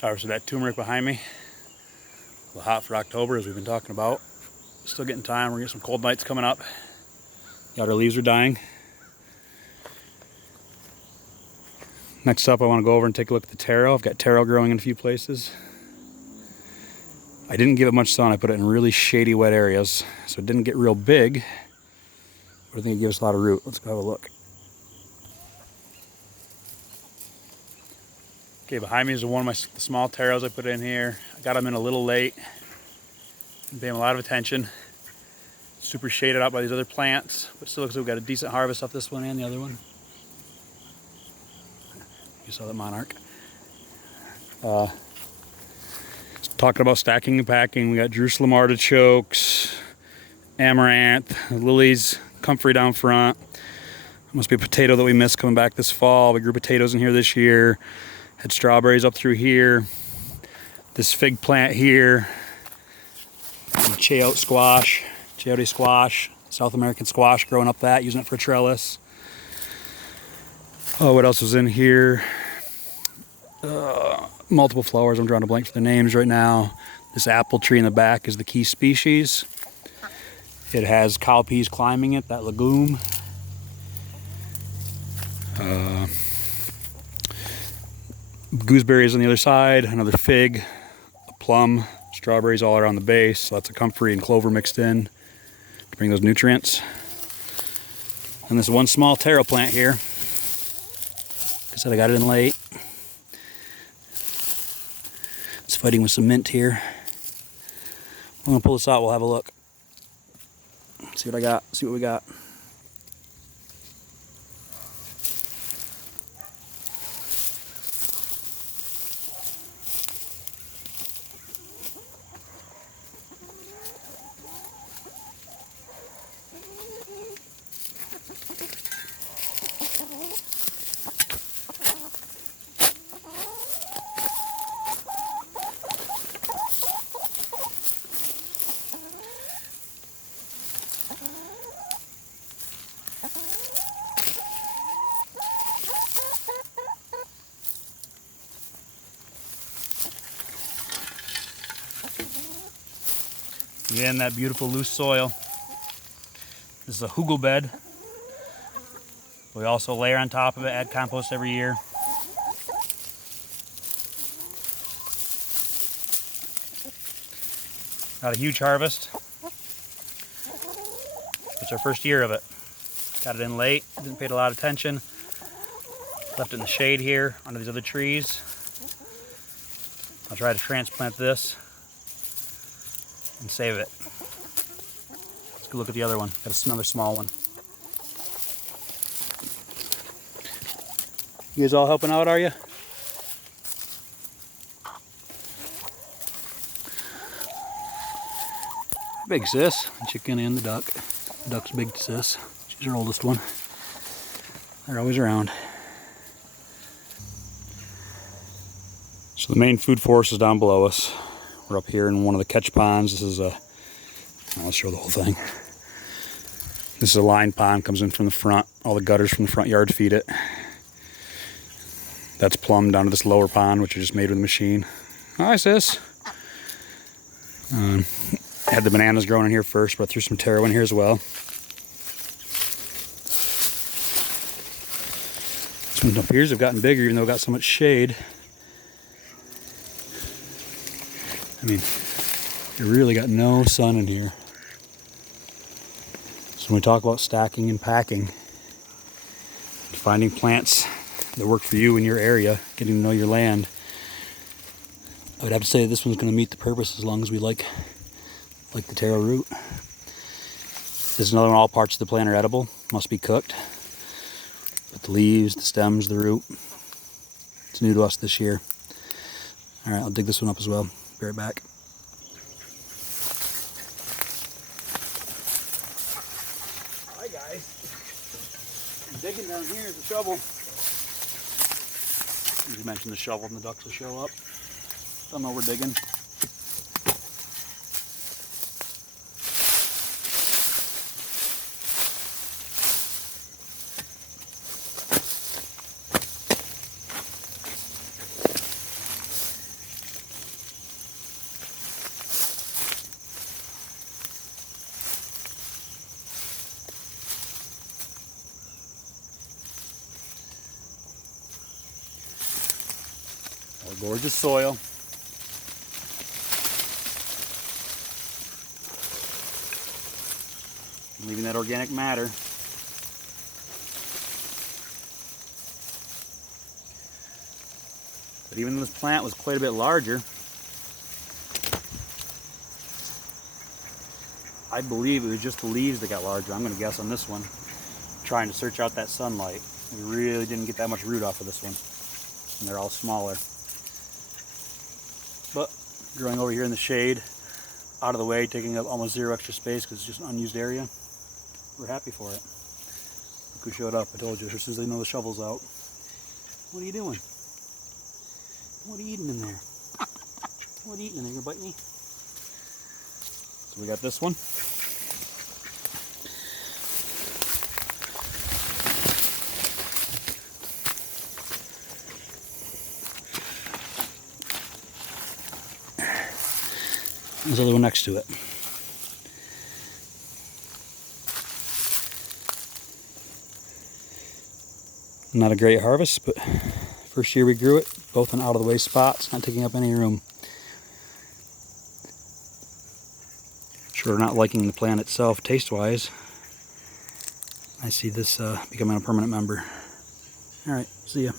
Harvested that turmeric behind me. A little hot for October, as we've been talking about. Still getting time. We're getting some cold nights coming up. The outer leaves are dying. Next up, I want to go over and take a look at the taro. I've got taro growing in a few places. I didn't give it much sun. I put it in really shady, wet areas, so it didn't get real big, but I think it gives a lot of root. Let's go have a look. Okay, behind me is one of the small taros I put in here. I got them in a little late. Didn't pay them a lot of attention. Super shaded out by these other plants, but still looks like we've got a decent harvest off this one and the other one. You saw that monarch. Talking about stacking and packing, we got Jerusalem artichokes, amaranth, lilies, comfrey down front. Must be a potato that we missed coming back this fall. We grew potatoes in here this year. Had strawberries up through here. This fig plant here. Chayote squash, South American squash, growing up that, using it for a trellis. Oh, what else was in here? Multiple flowers. I'm drawing a blank for the names right now. This apple tree in the back is the key species. It has cowpeas climbing it, that legume. Gooseberries on the other side, another fig, a plum, strawberries all around the base, lots of comfrey and clover mixed in to bring those nutrients. And this one small taro plant here. Like I said, I got it in late. It's fighting with some mint here. I'm gonna pull this out, we'll have a look. See what I got, see what we got. Again, that beautiful loose soil. This is a hugel bed. We also layer on top of it, add compost every year. Not a huge harvest. It's our first year of it. Got it in late, didn't pay it a lot of attention. Left it in the shade here under these other trees. I'll try to transplant this and save it. Let's go look at the other one. Got another small one. You guys all helping out, are you? Big sis, the chicken and the duck. The duck's big sis. She's our oldest one. They're always around. So the main food forest is down below us. We're up here in one of the catch ponds. This is I'll show the whole thing. This is a line pond, comes in from the front. All the gutters from the front yard feed it. That's plumbed down to this lower pond, which I just made with a machine. Hi, sis. Had the bananas growing in here first, but I threw some taro in here as well. This one appears to have gotten bigger, even though it got so much shade. I mean, it really got no sun in here. So when we talk about stacking and packing, finding plants that work for you in your area, getting to know your land, I would have to say this one's going to meet the purpose as long as we like the taro root. This is another one. All parts of the plant are edible, must be cooked. But the leaves, the stems, the root, it's new to us this year. All right, I'll dig this one up as well. Be right back. Hi guys. I'm digging down here with the shovel. You mentioned the shovel and the ducks will show up. Don't know we're digging. More gorgeous soil. Leaving that organic matter. But even though this plant was quite a bit larger, I believe it was just the leaves that got larger. I'm going to guess on this one, trying to search out that sunlight. We really didn't get that much root off of this one, and they're all smaller. But growing over here in the shade, out of the way, taking up almost zero extra space because it's just an unused area, we're happy for it. Look who showed up. I told you, as soon as they know the shovel's out. What are you doing? What are you eating in there? What are you eating in there? You gonna bite me? So we got this one. There's the other one next to it. Not a great harvest, but first year we grew it, both in out of the way spots, not taking up any room. Sure, not liking the plant itself taste-wise. I see this becoming a permanent member. All right, see ya.